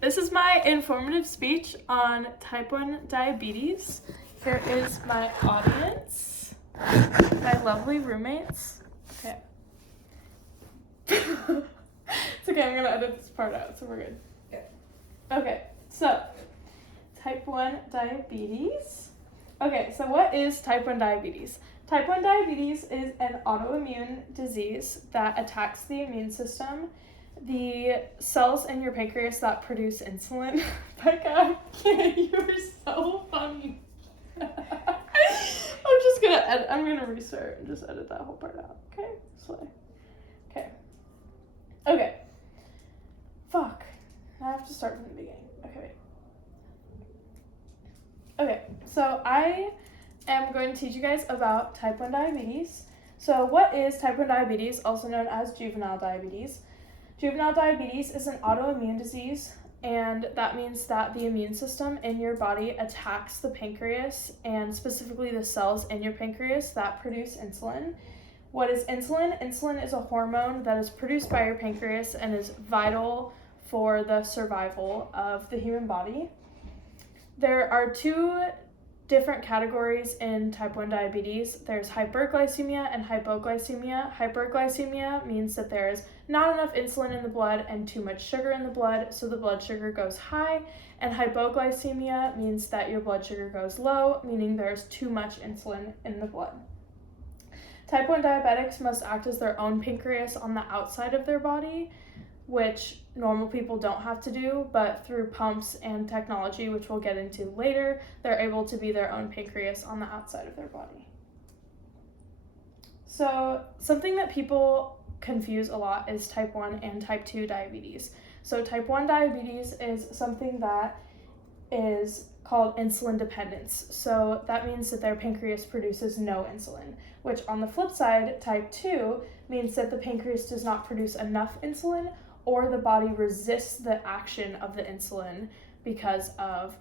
This is my informative speech on type 1 diabetes. Here is my audience, my lovely roommates. Okay. It's okay, I'm gonna edit this part out, so we're good. Okay, so type 1 diabetes. Okay, so what is type 1 diabetes? Type 1 diabetes is an autoimmune disease that attacks the immune system, the cells in your pancreas that produce insulin. Becca, you are so funny. I'm gonna restart and just edit that whole part out. Okay, slay. Okay. Fuck. Now I have to start from the beginning. Okay, wait. Okay, so I am going to teach you guys about type 1 diabetes. So what is type 1 diabetes, also known as juvenile diabetes? Juvenile diabetes is an autoimmune disease, and that means that the immune system in your body attacks the pancreas, and specifically the cells in your pancreas that produce insulin. What is insulin? Insulin is a hormone that is produced by your pancreas and is vital for the survival of the human body. There are two different categories in type 1 diabetes. There's hyperglycemia and hypoglycemia. Hyperglycemia means that there is not enough insulin in the blood and too much sugar in the blood, so the blood sugar goes high. And hypoglycemia means that your blood sugar goes low, meaning there's too much insulin in the blood. Type 1 diabetics must act as their own pancreas on the outside of their body, which normal people don't have to do, but through pumps and technology, which we'll get into later, they're able to be their own pancreas on the outside of their body. So something that people confuse a lot is type 1 and type 2 diabetes. So type 1 diabetes is something that is called insulin dependence. So that means that their pancreas produces no insulin, which on the flip side, type 2 means that the pancreas does not produce enough insulin, or the body resists the action of the insulin because of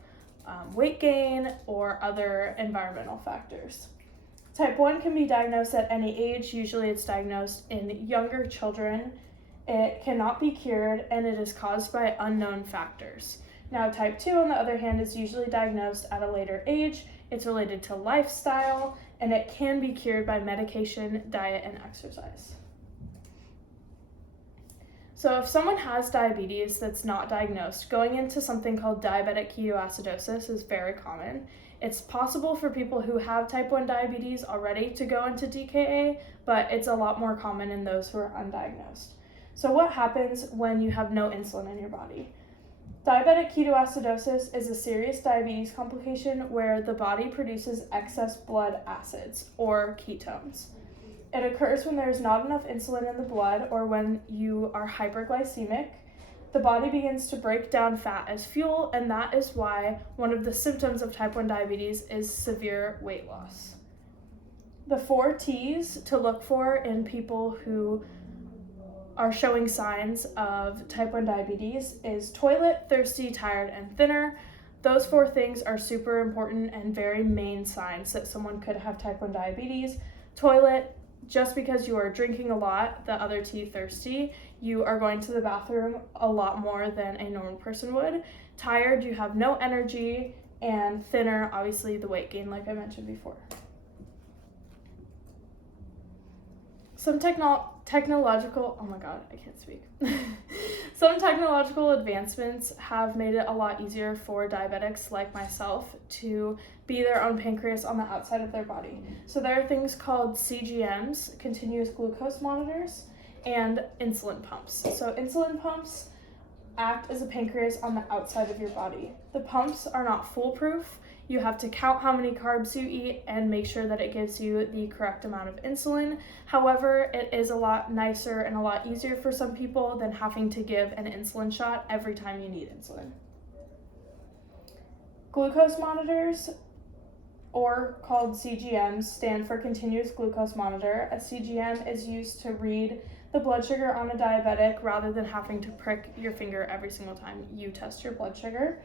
weight gain or other environmental factors. Type 1 can be diagnosed at any age. Usually it's diagnosed in younger children. It cannot be cured, and it is caused by unknown factors. Now, type 2, on the other hand, is usually diagnosed at a later age. It's related to lifestyle, and it can be cured by medication, diet, and exercise. So if someone has diabetes that's not diagnosed, going into something called diabetic ketoacidosis is very common. It's possible for people who have type 1 diabetes already to go into DKA, but it's a lot more common in those who are undiagnosed. So what happens when you have no insulin in your body? Diabetic ketoacidosis is a serious diabetes complication where the body produces excess blood acids, or ketones. It occurs when there is not enough insulin in the blood or when you are hyperglycemic. The body begins to break down fat as fuel, and that is why one of the symptoms of type 1 diabetes is severe weight loss. The 4 T's to look for in people who are showing signs of type 1 diabetes is toilet, thirsty, tired, and thinner. Those 4 things are super important and very main signs that someone could have type 1 diabetes. Toilet, just because you are drinking a lot. The other T, thirsty, you are going to the bathroom a lot more than a normal person would. Tired, you have no energy. And thinner, obviously the weight gain like I mentioned before. Some technological, oh my god, I can't speak. Some technological advancements have made it a lot easier for diabetics like myself to be their own pancreas on the outside of their body. So there are things called CGMs, continuous glucose monitors, and insulin pumps. So insulin pumps act as a pancreas on the outside of your body. The pumps are not foolproof. You have to count how many carbs you eat and make sure that it gives you the correct amount of insulin. However, it is a lot nicer and a lot easier for some people than having to give an insulin shot every time you need insulin. Glucose monitors, or called CGMs, stand for continuous glucose monitor. A CGM is used to read the blood sugar on a diabetic rather than having to prick your finger every single time you test your blood sugar.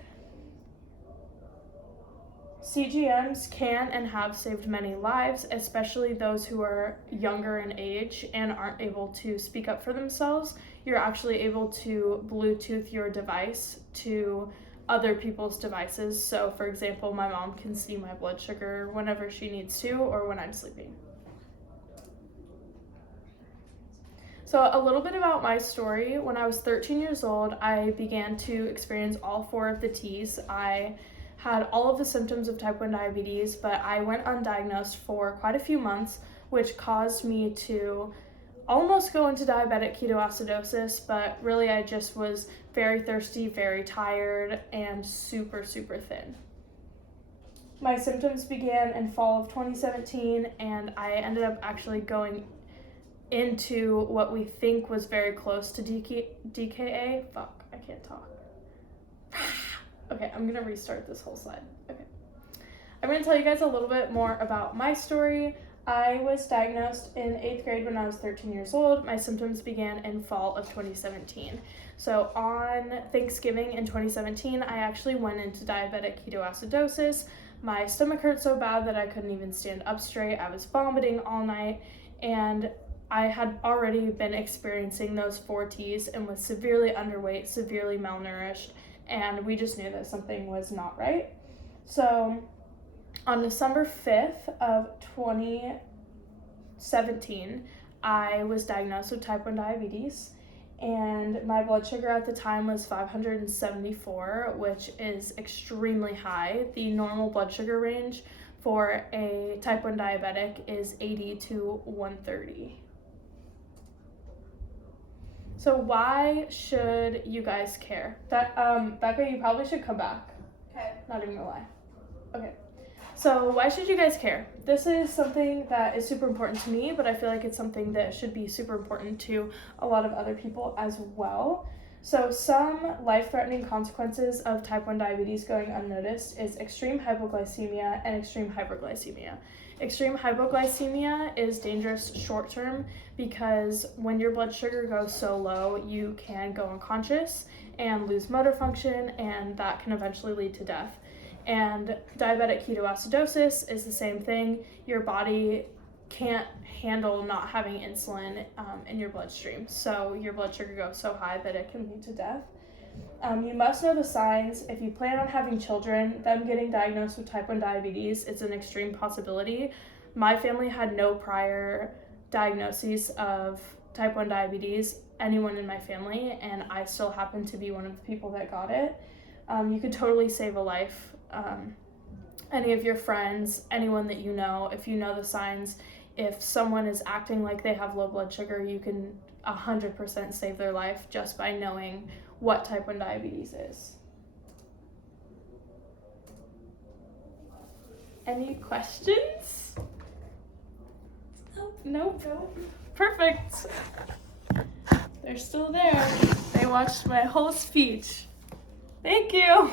CGMs can and have saved many lives, especially those who are younger in age and aren't able to speak up for themselves. you're actually able to Bluetooth your device to other people's devices. So for example, my mom can see my blood sugar whenever she needs to or when I'm sleeping. So a little bit about my story. When I was 13 years old, I began to experience all 4 of the T's. I had all of the symptoms of type 1 diabetes, but I went undiagnosed for quite a few months, which caused me to almost go into diabetic ketoacidosis, but really I just was very thirsty, very tired, and super, super thin. My symptoms began in fall of 2017, and I ended up actually going into what we think was very close to DKA. Fuck, I can't talk. Okay, I'm gonna restart this whole slide. Okay. I'm gonna tell you guys a little bit more about my story. I was diagnosed in 8th grade when I was 13 years old. My symptoms began in fall of 2017. So on Thanksgiving in 2017, I actually went into diabetic ketoacidosis. My stomach hurt so bad that I couldn't even stand up straight. I was vomiting all night, and I had already been experiencing those 4 T's and was severely underweight, severely malnourished, and we just knew that something was not right. So on December 5th of 2017, I was diagnosed with type 1 diabetes, and my blood sugar at the time was 574, which is extremely high. The normal blood sugar range for a type 1 diabetic is 80 to 130. So why should you guys care? Becca, you probably should come back. Okay. Not even gonna lie. Okay. So why should you guys care? This is something that is super important to me, but I feel like it's something that should be super important to a lot of other people as well. So some life-threatening consequences of type 1 diabetes going unnoticed is extreme hypoglycemia and extreme hyperglycemia. Extreme hypoglycemia is dangerous short-term because when your blood sugar goes so low, you can go unconscious and lose motor function, and that can eventually lead to death. And diabetic ketoacidosis is the same thing. Your body can't handle not having insulin in your bloodstream, so your blood sugar goes so high that it can lead to death. You must know the signs. If you plan on having children, them getting diagnosed with type 1 diabetes, it's an extreme possibility. My family had no prior diagnoses of type 1 diabetes, anyone in my family, and I still happen to be one of the people that got it. You could totally save a life. Any of your friends, anyone that you know, if you know the signs, if someone is acting like they have low blood sugar, you can 100% save their life just by knowing what type 1 diabetes is. Any questions? Nope. Perfect. They're still there. They watched my whole speech. Thank you.